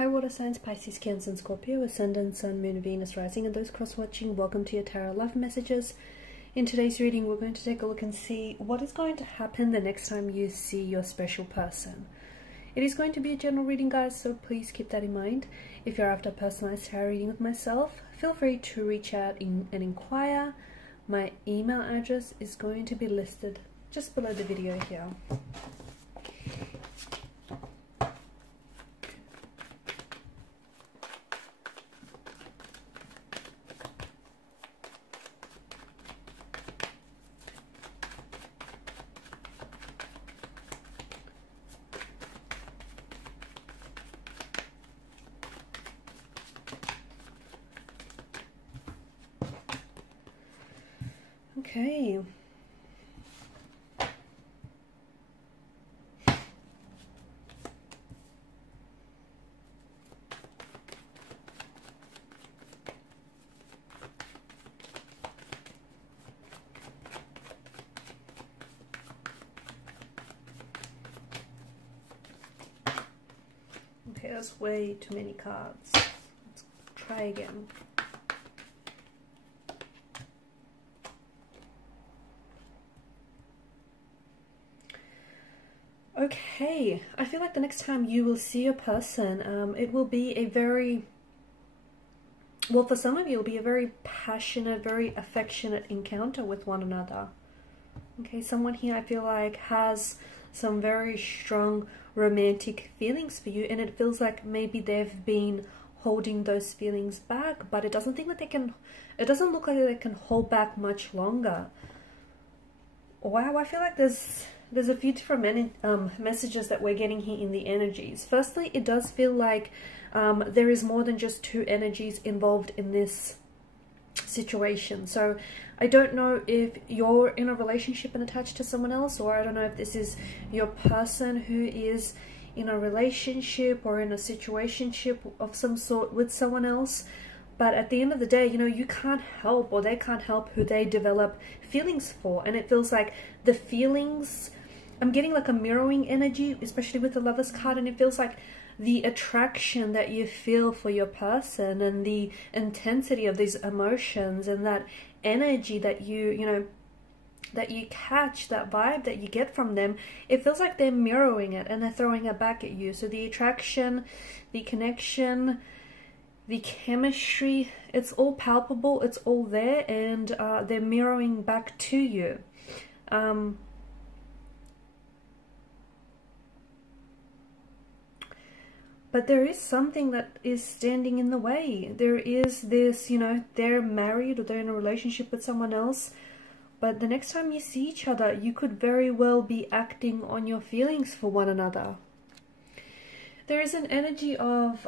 Hi water signs, Pisces, Cancer and Scorpio, Ascendant, Sun, Moon, Venus, Rising, and those cross-watching, welcome to your Tarot Love Messages. In today's reading, we're going to take a look and see what is going to happen the next time you see your special person. It is going to be a general reading, guys, so please keep that in mind. If you're after a personalized tarot reading with myself, feel free to reach out and inquire. My email address is going to be listed just below the video here. Okay. Okay, that's way too many cards. Let's try again. Okay, I feel like the next time you will see a person, it will be a very, well, for some of you, it'll be a very passionate, very affectionate encounter with one another. Okay, someone here I feel like has some very strong romantic feelings for you, and it feels like maybe they've been holding those feelings back, but it doesn't look like they can hold back much longer. Wow, I feel like there's a few different messages that we're getting here in the energies. Firstly, it does feel like there is more than just two energies involved in this situation. So I don't know if you're in a relationship and attached to someone else, or I don't know if this is your person who is in a relationship or in a situationship of some sort with someone else. But at the end of the day, you know, you can't help, or they can't help who they develop feelings for. And it feels like the feelings, I'm getting like a mirroring energy, especially with the Lovers card, and it feels like the attraction that you feel for your person and the intensity of these emotions and that energy that that you catch, that vibe that you get from them, it feels like they're mirroring it and they're throwing it back at you. So the attraction, the connection, the chemistry, it's all palpable, it's all there, and they're mirroring back to you. But there is something that is standing in the way. There is this, you know, they're married or they're in a relationship with someone else, but the next time you see each other, you could very well be acting on your feelings for one another. There is an energy of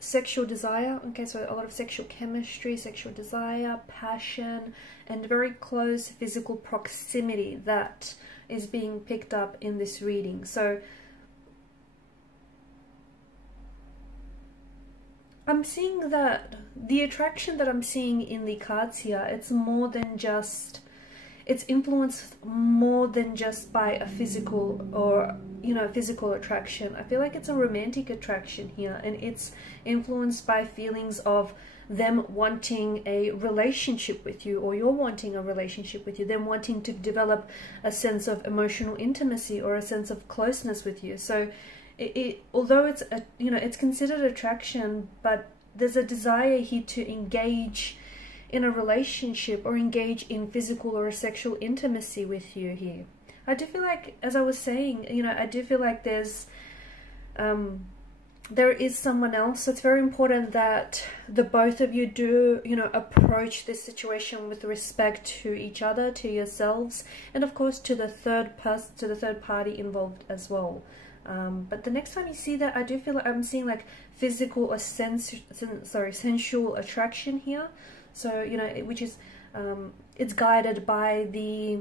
sexual desire. Okay, so a lot of sexual chemistry, sexual desire, passion, and very close physical proximity that is being picked up in this reading. So I'm seeing that the attraction that I'm seeing in the cards here, it's more than just, it's influenced more than just by a physical or, you know, physical attraction. I feel like it's a romantic attraction here, and it's influenced by feelings of them wanting a relationship with you, or you're wanting a relationship with you, them wanting to develop a sense of emotional intimacy or a sense of closeness with you. So although it's a, you know, it's considered attraction, but there's a desire here to engage in a relationship or engage in physical or sexual intimacy with you here. I do feel like, as I was saying, you know, I do feel like there is someone else. So it's very important that the both of you do, you know, approach this situation with respect to each other, to yourselves, and of course to the third person, to the third party involved as well. But the next time you see that, I do feel like I'm seeing like physical or sensual attraction here. So, you know, which is, it's guided by the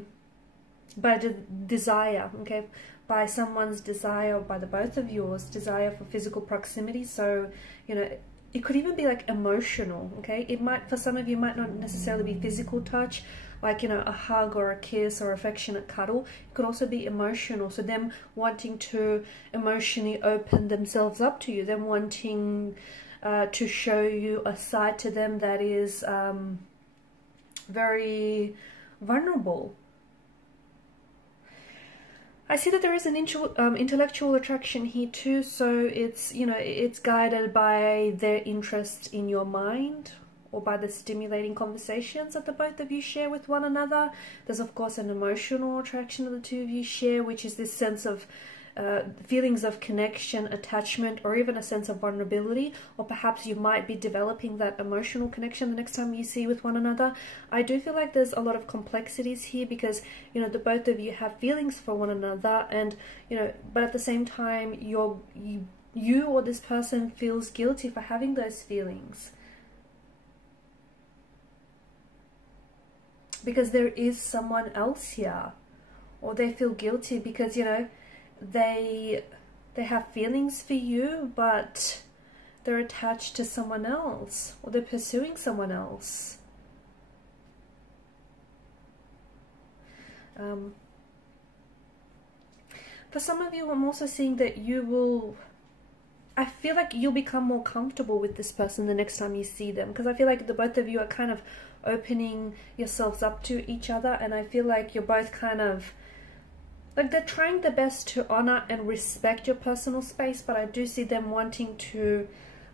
desire, okay, by someone's desire, by the both of yours desire for physical proximity. So, you know, it could even be like emotional, okay? It might, for some of you, might not necessarily be physical touch, like, you know, a hug or a kiss or affectionate cuddle. It could also be emotional. So them wanting to emotionally open themselves up to you, them wanting to show you a side to them that is very vulnerable. I see that there is an intellectual attraction here too, so it's, you know, it's guided by their interest in your mind, or by the stimulating conversations that the both of you share with one another. There's of course an emotional attraction that the two of you share, which is this sense of feelings of connection, attachment, or even a sense of vulnerability, or perhaps you might be developing that emotional connection the next time you see with one another. I do feel like there's a lot of complexities here, because, you know, the both of you have feelings for one another, and, you know, but at the same time you or this person feels guilty for having those feelings, because there is someone else here, or they feel guilty because, you know, they have feelings for you, but they're attached to someone else, or they're pursuing someone else. For some of you, I'm also seeing that I feel like you'll become more comfortable with this person the next time you see them, because I feel like the both of you are kind of opening yourselves up to each other, and I feel like you're both kind of like, they're trying their best to honor and respect your personal space, but I do see them wanting to,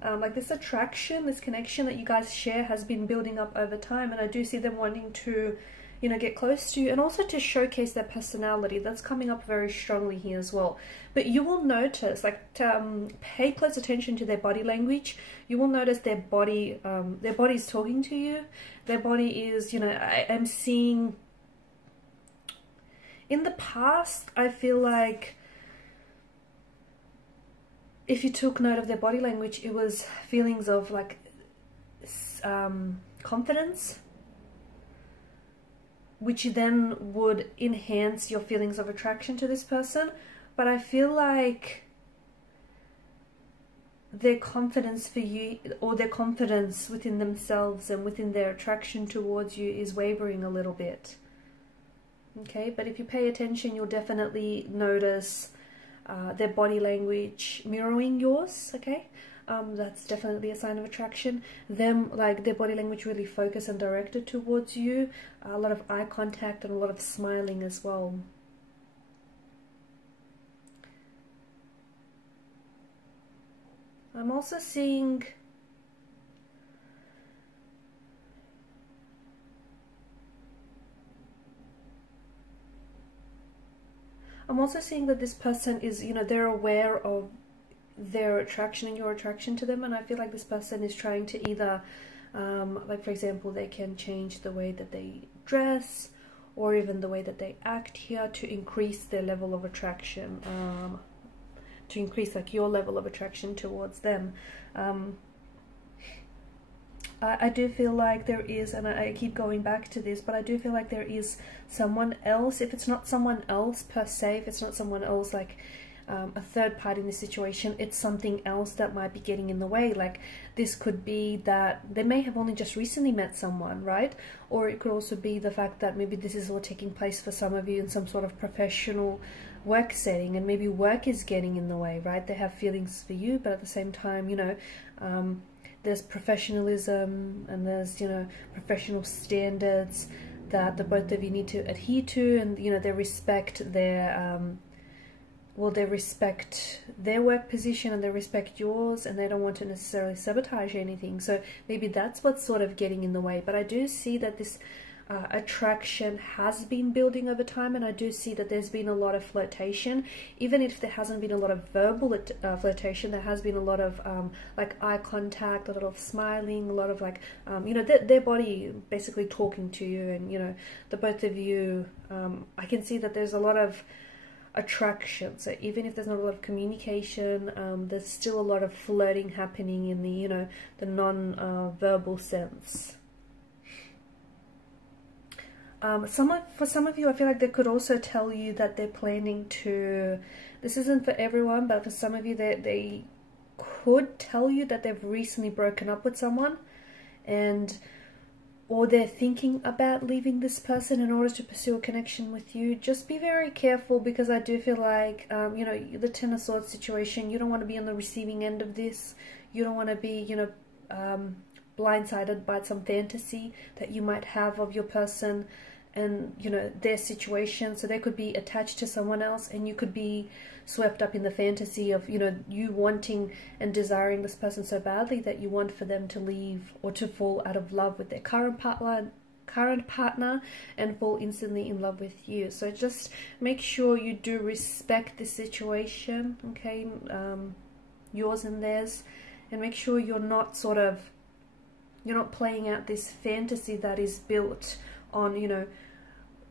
like, this attraction, this connection that you guys share has been building up over time, and I do see them wanting to, you know, get close to you, and also to showcase their personality. That's coming up very strongly here as well. But you will notice, like, pay close attention to their body language. You will notice their body is talking to you. Their body is, you know, I am seeing, in the past, I feel like if you took note of their body language, it was feelings of like confidence, which then would enhance your feelings of attraction to this person. But I feel like their confidence for you, or their confidence within themselves and within their attraction towards you, is wavering a little bit. Okay, but if you pay attention, you'll definitely notice their body language mirroring yours, okay? That's definitely a sign of attraction. Them, like, their body language really focused and directed towards you. A lot of eye contact and a lot of smiling as well. I'm also seeing that this person is, you know, they're aware of their attraction and your attraction to them, and I feel like this person is trying to either, like, for example, they can change the way that they dress, or even the way that they act here, to increase their level of attraction, to increase, like, your level of attraction towards them. I do feel like there is, and I keep going back to this, but I do feel like there is someone else. If it's not someone else per se, if it's not someone else like a third party in this situation, it's something else that might be getting in the way. Like, this could be that they may have only just recently met someone, right? Or it could also be the fact that maybe this is all taking place for some of you in some sort of professional work setting, and maybe work is getting in the way, right? They have feelings for you, but at the same time, you know, there's professionalism, and there's, you know, professional standards that the both of you need to adhere to, and, you know, they respect their well, they respect their work position and they respect yours, and they don't want to necessarily sabotage anything. So maybe that's what's sort of getting in the way. But I do see that this attraction has been building over time, and I do see that there's been a lot of flirtation. Even if there hasn't been a lot of verbal flirtation, there has been a lot of like eye contact, a lot of smiling, a lot of like you know, their body basically talking to you, and, you know, the both of you, I can see that there's a lot of attraction. So even if there's not a lot of communication, there's still a lot of flirting happening in the, you know, the non-verbal sense. For some of you, I feel like they could also tell you that they're planning to, this isn't for everyone, but for some of you, they could tell you that they've recently broken up with someone, or they're thinking about leaving this person in order to pursue a connection with you. Just be very careful, because I do feel like, you know, the Ten of Swords situation, you don't want to be on the receiving end of this. You don't want to be, you know, blindsided by some fantasy that you might have of your person and, you know, their situation. So they could be attached to someone else, and you could be swept up in the fantasy of, you know, you wanting and desiring this person so badly that you want for them to leave or to fall out of love with their current partner and fall instantly in love with you. So just make sure you do respect the situation, okay, yours and theirs, and make sure you're not you're not playing out this fantasy that is built on, you know,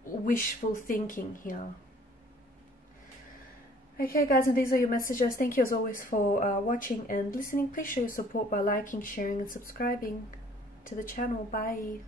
wishful thinking here. Okay guys, and these are your messages. Thank you as always for watching and listening. Please show your support by liking, sharing and subscribing to the channel. Bye.